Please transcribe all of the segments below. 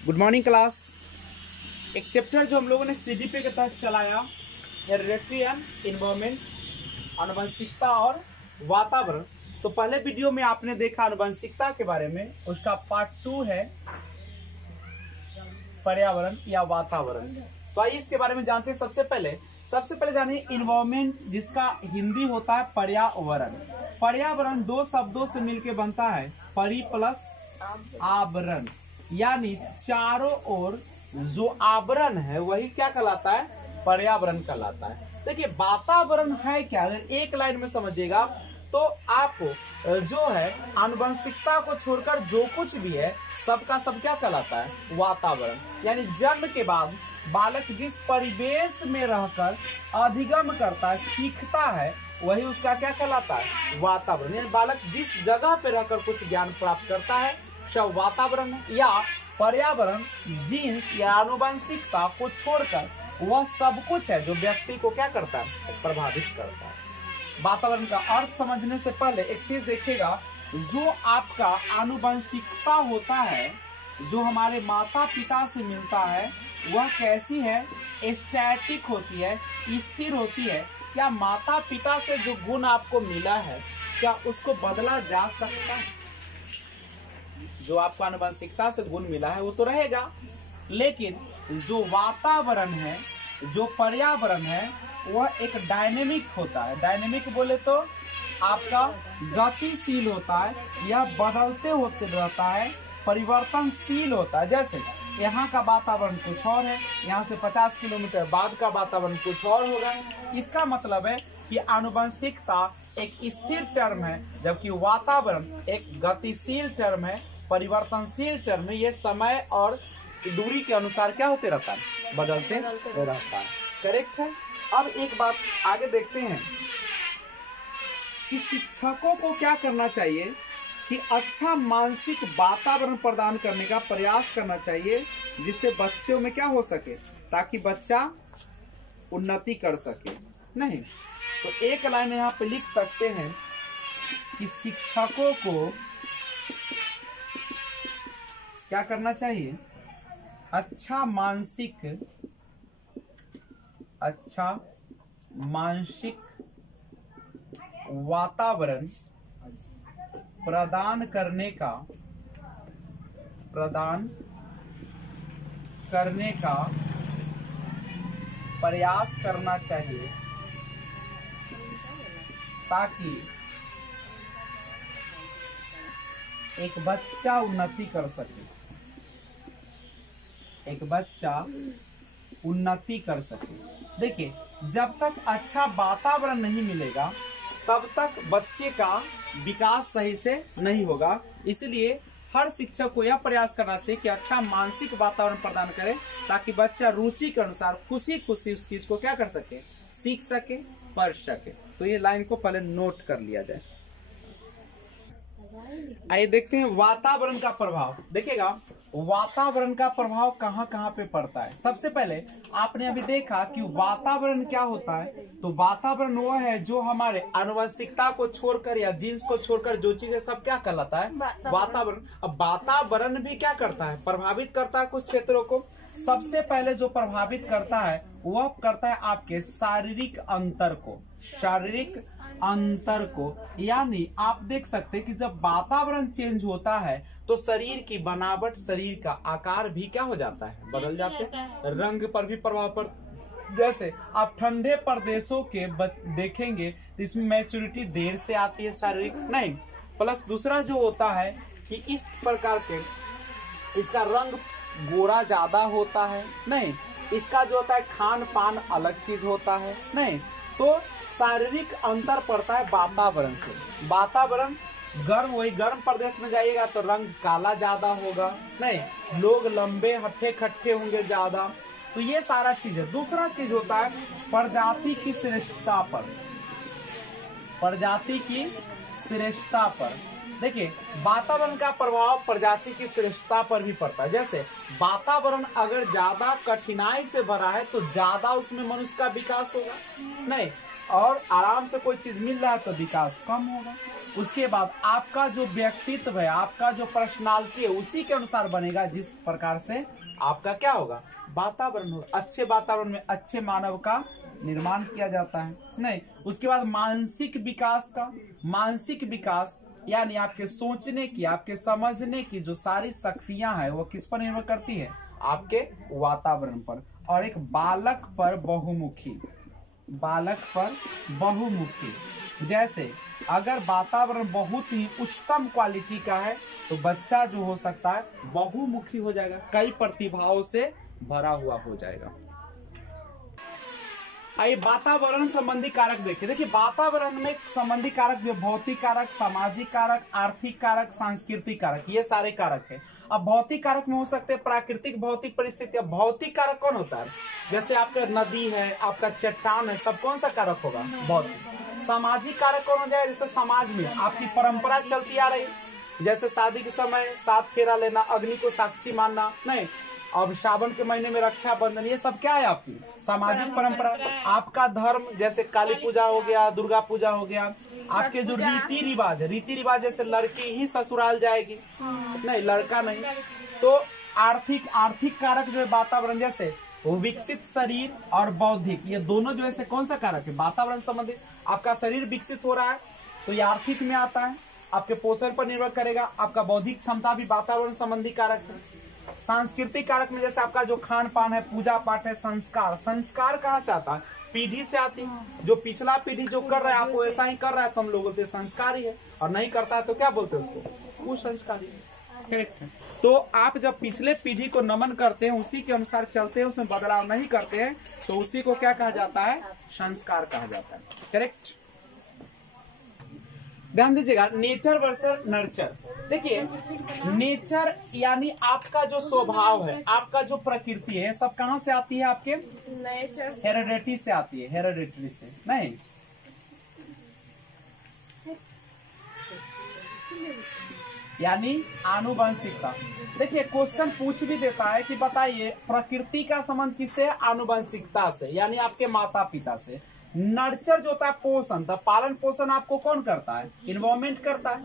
Good morning class. एक chapter जो हम लोगों ने सीडीपी के तहत चलाया, हेरिडिटी एंड एनवायरनमेंट, आनुवंशिकता और वातावरण। तो पहले वीडियो में आपने देखा आनुवंशिकता के बारे में, उसका पार्ट 2 है पर्यावरण या वातावरण। तो आइए इसके बारे में जानते हैं। सबसे पहले जानिए इन्वायरमेंट, जिसका हिंदी होता है पर्यावरण। पर्यावरण दो शब्दों से मिलकर बनता है, परि प्लस आवरण, यानी चारों ओर जो आवरण है वही क्या कहलाता है, पर्यावरण कहलाता है। देखिए वातावरण है क्या, अगर एक लाइन में समझिएगा तो आपको जो है आनुवंशिकता को छोड़कर जो कुछ भी है सबका सब क्या कहलाता है, वातावरण। यानी जन्म के बाद बालक जिस परिवेश में रहकर अधिगम करता है, सीखता है, वही उसका क्या कहलाता है, वातावरण। यानी बालक जिस जगह पे रहकर कुछ ज्ञान प्राप्त करता है सब वातावरण है। या पर्यावरण जीन्स या आनुवंशिकता को छोड़कर वह सब कुछ है जो व्यक्ति को क्या करता है, प्रभावित करता है। वातावरण का अर्थ समझने से पहले एक चीज देखिएगा, जो आपका आनुवंशिकता होता है, जो हमारे माता पिता से मिलता है, वह कैसी है, स्टैटिक होती है, स्थिर होती है। क्या माता पिता से जो गुण आपको मिला है क्या उसको बदला जा सकता है? जो आपको आनुवंशिकता से गुण मिला है वो तो रहेगा, लेकिन जो वातावरण है, जो पर्यावरण है, वह एक डायनेमिक होता है। डायनेमिक बोले तो आपका गतिशील होता है, यह बदलते होते रहता है, परिवर्तनशील होता है। जैसे यहाँ का वातावरण कुछ और है, यहाँ से 50 किलोमीटर बाद का वातावरण कुछ और होगा। इसका मतलब है कि आनुवंशिकता एक स्थिर टर्म है, जबकि वातावरण एक गतिशील टर्म है, परिवर्तनशील टर्म है। ये समय और दूरी के अनुसार क्या होते रहता है, बदलते रहता है। करेक्ट है। अब एक बात आगे देखते हैं कि शिक्षकों को क्या करना चाहिए कि अच्छा मानसिक वातावरण प्रदान करने का प्रयास करना चाहिए, जिससे बच्चों में क्या हो सके, ताकि बच्चा उन्नति कर सके। नहीं तो एक लाइन यहाँ पे लिख सकते हैं कि शिक्षकों को क्या करना चाहिए, अच्छा मानसिक वातावरण प्रदान करने का प्रयास करना चाहिए, ताकि एक बच्चा उन्नति कर सके, एक बच्चा उन्नति कर सके। देखिए जब तक अच्छा वातावरण नहीं मिलेगा तब तक बच्चे का विकास सही से नहीं होगा। इसलिए हर शिक्षक को यह प्रयास करना चाहिए कि अच्छा मानसिक वातावरण प्रदान करे, ताकि बच्चा रुचि के अनुसार खुशी खुशी उस चीज को क्या कर सके, सीख सके, पढ़ सके। तो ये लाइन को पहले नोट कर लिया जाए। आइए देखते हैं वातावरण का प्रभाव। देखिएगा वातावरण का प्रभाव कहाँ कहाँ पे पड़ता है। सबसे पहले आपने अभी देखा कि वातावरण क्या होता है, तो वातावरण वो है जो हमारे आनुवंशिकता को छोड़कर या जीन्स को छोड़कर जो चीजें सब क्या कहलाता है, वातावरण। अब वातावरण भी क्या करता है, प्रभावित करता है कुछ क्षेत्रों को। सबसे पहले जो प्रभावित करता है वह करता है आपके शारीरिक अंतर को। यानी आप देख सकते हैं कि जब वातावरण चेंज होता है तो शरीर की बनावट, शरीर का आकार भी क्या हो जाता है, बदल जाते हैं। रंग पर भी प्रभाव पड़ता। जैसे आप ठंडे प्रदेशों के देखेंगे तो इसमें मैच्योरिटी देर से आती है, शारीरिक नहीं। प्लस दूसरा जो होता है कि इस प्रकार के इसका रंग गोरा ज्यादा होता है, नहीं इसका जो होता है खान पान अलग चीज होता है, नहीं। तो शारीरिक अंतर पड़ता है वातावरण से। वातावरण गर्म, वही गर्म प्रदेश में जाइएगा तो रंग काला ज्यादा होगा, नहीं लोग लंबे हट्टे खट्टे होंगे ज्यादा। तो ये सारा चीज है। दूसरा चीज होता है प्रजाति की श्रेष्ठता पर। देखिए वातावरण का प्रभाव प्रजाति की श्रेष्ठता पर भी पड़ता है। जैसे वातावरण अगर ज्यादा कठिनाई से भरा है तो ज्यादा उसमें मनुष्य का विकास होगा, नहीं और आराम से कोई चीज मिल रहा है तो विकास कम होगा। उसके बाद आपका जो व्यक्तित्व है, आपका जो पर्सनालिटी है, उसी के अनुसार बनेगा जिस प्रकार से आपका क्या होगा, वातावरण होगा। अच्छे वातावरण में अच्छे मानव का निर्माण किया जाता है। नहीं, उसके बाद मानसिक विकास यानी आपके सोचने की, आपके समझने की जो सारी शक्तियां हैं वो किस पर निर्भर करती है, आपके वातावरण पर। और एक बालक पर बहुमुखी, जैसे अगर वातावरण बहुत ही उच्चतम क्वालिटी का है तो बच्चा जो हो सकता है बहुमुखी हो जाएगा, कई प्रतिभाओं से भरा हुआ हो जाएगा। आइए वातावरण संबंधी कारक देखिए। देखिए वातावरण में संबंधी कारक जो भौतिक कारक, सामाजिक कारक, आर्थिक कारक, सांस्कृतिक कारक, ये सारे कारक है। अब भौतिक कारक में हो सकते हैं प्राकृतिक भौतिक परिस्थिति। अब भौतिक कारक कौन होता है, जैसे आपका नदी है, आपका चट्टान है, सब कौन सा कारक होगा, भौतिक। सामाजिक कारक कौन हो जाए, जैसे समाज में आपकी परंपरा चलती आ रही, जैसे शादी के समय 7 फेरा लेना, अग्नि को साक्षी मानना, नहीं अब सावन के महीने में रक्षाबंधन, ये सब क्या है आपकी सामाजिक परंपरा। आपका धर्म जैसे काली पूजा हो गया, दुर्गा पूजा हो गया। आपके जो रीति रिवाज जैसे लड़की ही ससुराल जाएगी, नहीं लड़का नहीं। तो आर्थिक कारक जो है वातावरण, जैसे वो विकसित शरीर और बौद्धिक, ये दोनों जो है कौन सा कारक है, वातावरण संबंधित। आपका शरीर विकसित हो रहा है तो ये आर्थिक में आता है, आपके पोषण पर निर्भर करेगा। आपका बौद्धिक क्षमता भी वातावरण संबंधी कारक है। सांस्कृतिक कारक में जैसे आपका जो खान पान है, पूजा पाठ है, संस्कार कहाँ से आता है, पीढ़ी से आती है। जो पिछला पीढ़ी जो कर रहा है आपको ऐसा ही कर रहा है तो हम लोग बोलते हैं संस्कारी है, और नहीं करता है तो क्या बोलते हैं उसको, कुसंस्कारी है। करेक्ट है। तो आप जब पिछले पीढ़ी को नमन करते हैं, उसी के अनुसार चलते हैं, उसमें बदलाव नहीं करते हैं, तो उसी को क्या कहा जाता है, संस्कार कहा जाता है। करेक्ट। ध्यान दीजिएगा, नेचर वर्सेस नर्चर। देखिए नेचर यानी आपका जो स्वभाव है, आपका जो प्रकृति है, सब कहाँ से आती है, आपके नेचर, हेरिडिटी से आती है, हेरिडिटी से नहीं, यानी आनुवंशिकता। देखिए क्वेश्चन पूछ भी देता है कि बताइए प्रकृति का संबंध किससे, आनुवंशिकता से, यानी आपके माता पिता से। नर्चर जो होता है पोषण, तो पालन पोषण आपको कौन करता है, इन्वायरमेंट करता है,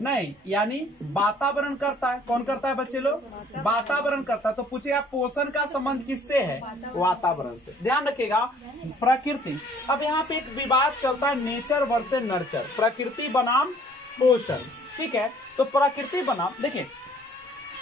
नहीं यानी वातावरण करता है। कौन करता है बच्चे लोग, वातावरण करता है। तो पूछे आप पोषण का संबंध किससे है, वातावरण से। ध्यान रखिएगा प्रकृति। अब यहाँ पे एक विवाद चलता है, नेचर वर्सेस नर्चर, प्रकृति बनाम पोषण। ठीक है, तो प्रकृति बनाम, देखिए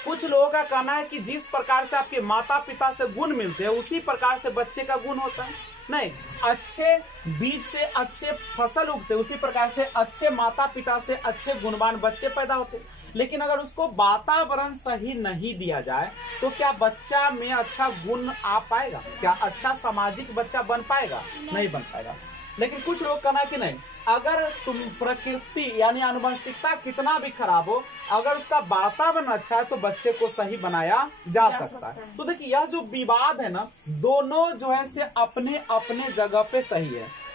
कुछ लोगों का कहना है कि जिस प्रकार से आपके माता पिता से गुण मिलते हैं उसी प्रकार से बच्चे का गुण होता है। नहीं, अच्छे बीज से अच्छे फसल उगते, उसी प्रकार से अच्छे माता पिता से अच्छे गुणवान बच्चे पैदा होते। लेकिन अगर उसको वातावरण सही नहीं दिया जाए तो क्या बच्चा में अच्छा गुण आ पाएगा, क्या अच्छा सामाजिक बच्चा बन पाएगा, नहीं बन पाएगा। लेकिन कुछ लोग कहना है कि नहीं, अगर तुम प्रकृति यानी आनुवंशिकता कितना भी खराब हो, अगर उसका वातावरण अच्छा है तो बच्चे को सही बनाया जा सकता है। तो देखिए यह जो विवाद है ना, दोनों जो है से अपने अपने जगह पे सही है।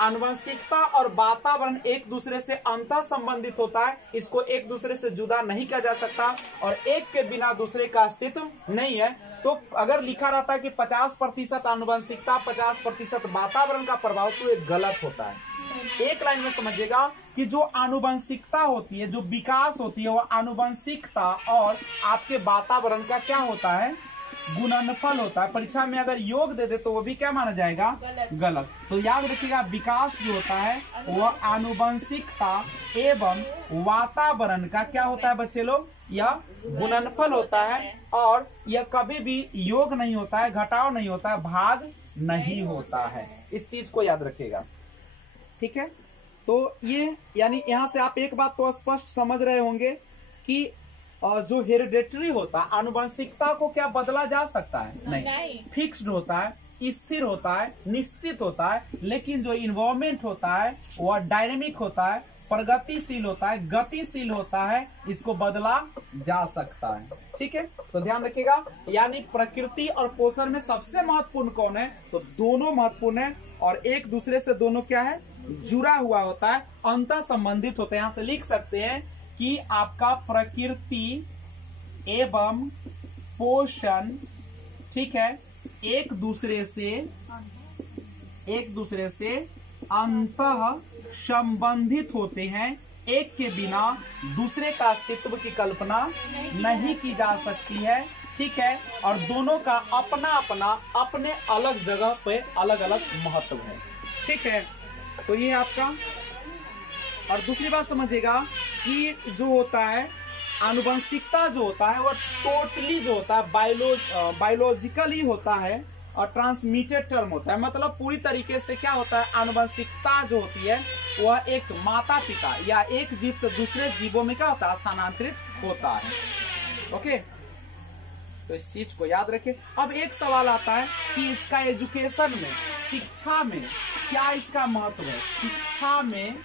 आनुवंशिकता और वातावरण एक दूसरे से अंतर संबंधित होता है, इसको एक दूसरे से जुदा नहीं किया जा सकता, और एक के बिना दूसरे का अस्तित्व नहीं है। तो अगर लिखा रहता है कि 50% आनुवंशिकता 50% वातावरण का प्रभाव, तो ये गलत होता है। एक लाइन में समझिएगा कि जो आनुवंशिकता होती है, जो विकास होती है, वो आनुवंशिकता और आपके वातावरण का क्या होता है, गुणनफल होता है। परीक्षा में अगर योग दे दे तो वो भी क्या माना जाएगा, गलत। तो याद रखिएगा विकास जो होता है वह आनुवंशिकता एवं वातावरण का क्या होता है बच्चे लोग, यह गुणनफल होता है, और यह कभी भी योग नहीं होता है, घटाव नहीं होता है, भाग नहीं होता है। इस चीज को याद रखिएगा। ठीक है, तो ये यानी यहाँ से आप एक बात तो स्पष्ट समझ रहे होंगे कि जो हेरिडेटरी होता है, आनुवंशिकता को क्या बदला जा सकता है, नहीं, फिक्स्ड होता है, स्थिर होता है, निश्चित होता है। लेकिन जो इन्वायरमेंट होता है वह डायनेमिक होता है, प्रगतिशील होता है, गतिशील होता है, इसको बदला जा सकता है। ठीक है, तो ध्यान रखिएगा, यानी प्रकृति और पोषण में सबसे महत्वपूर्ण कौन है, तो दोनों महत्वपूर्ण है, और एक दूसरे से दोनों क्या है, जुड़ा हुआ होता है, अंतर संबंधित होता है। यहां से लिख सकते हैं कि आपका प्रकृति एवं पोषण, ठीक है, एक दूसरे से अंतः संबंधित होते हैं, एक के बिना दूसरे का अस्तित्व की कल्पना नहीं की जा सकती है, ठीक है, और दोनों का अपना अपना अपने अलग जगह पे अलग अलग महत्व है, ठीक है। तो ये आपका, और दूसरी बात समझिएगा कि जो होता है आनुवंशिकता जो होता है वह टोटली जो होता है बायोलॉजिकली होता है और ट्रांसमिटेड टर्म होता है, मतलब पूरी तरीके से क्या होता है, आनुवंशिकता जो होती है वह एक माता पिता या एक जीव से दूसरे जीवों में क्या होता है, स्थानांतरित होता है। ओके, तो इस चीज को याद रखें। अब एक सवाल आता है कि इसका एजुकेशन में, शिक्षा में क्या इसका महत्व है, शिक्षा में,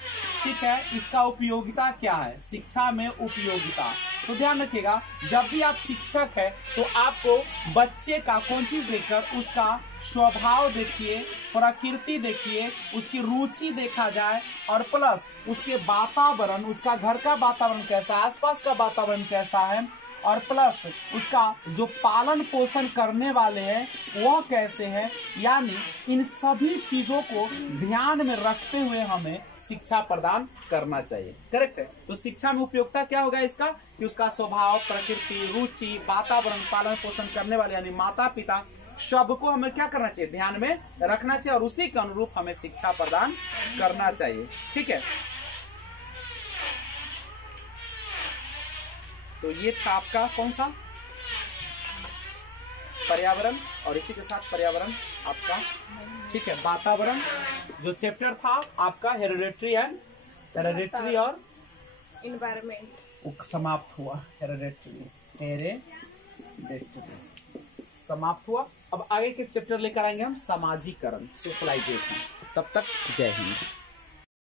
ठीक है, इसका उपयोगिता क्या है, शिक्षा में उपयोगिता। तो ध्यान रखिएगा, जब भी आप शिक्षक है तो आपको बच्चे का कौन चीज देखकर उसका स्वभाव देखिए, प्रकृति देखिए, उसकी रुचि देखा जाए, और प्लस उसके वातावरण, उसका घर का वातावरण कैसा है, आसपास का वातावरण कैसा है, और प्लस उसका जो पालन पोषण करने वाले हैं वह कैसे हैं, यानी इन सभी चीजों को ध्यान में रखते हुए हमें शिक्षा प्रदान करना चाहिए। करेक्ट है। तो शिक्षा में उपयोगिता क्या होगा इसका, कि उसका स्वभाव, प्रकृति, रुचि, वातावरण, पालन पोषण करने वाले यानी माता पिता, सबको हमें क्या करना चाहिए, ध्यान में रखना चाहिए, और उसी के अनुरूप हमें शिक्षा प्रदान करना चाहिए, ठीक है। तो ये था आपका कौन सा, पर्यावरण, और इसी के साथ पर्यावरण आपका, ठीक है, वातावरण जो चैप्टर था आपका हेरिडेटरी और इन्वायरमेंट समाप्त हुआ। हेरिडेटरी समाप्त हुआ। अब आगे के चैप्टर लेकर आएंगे हम सामाजिकरण, सोशलाइजेशन। तब तक जय हिंद।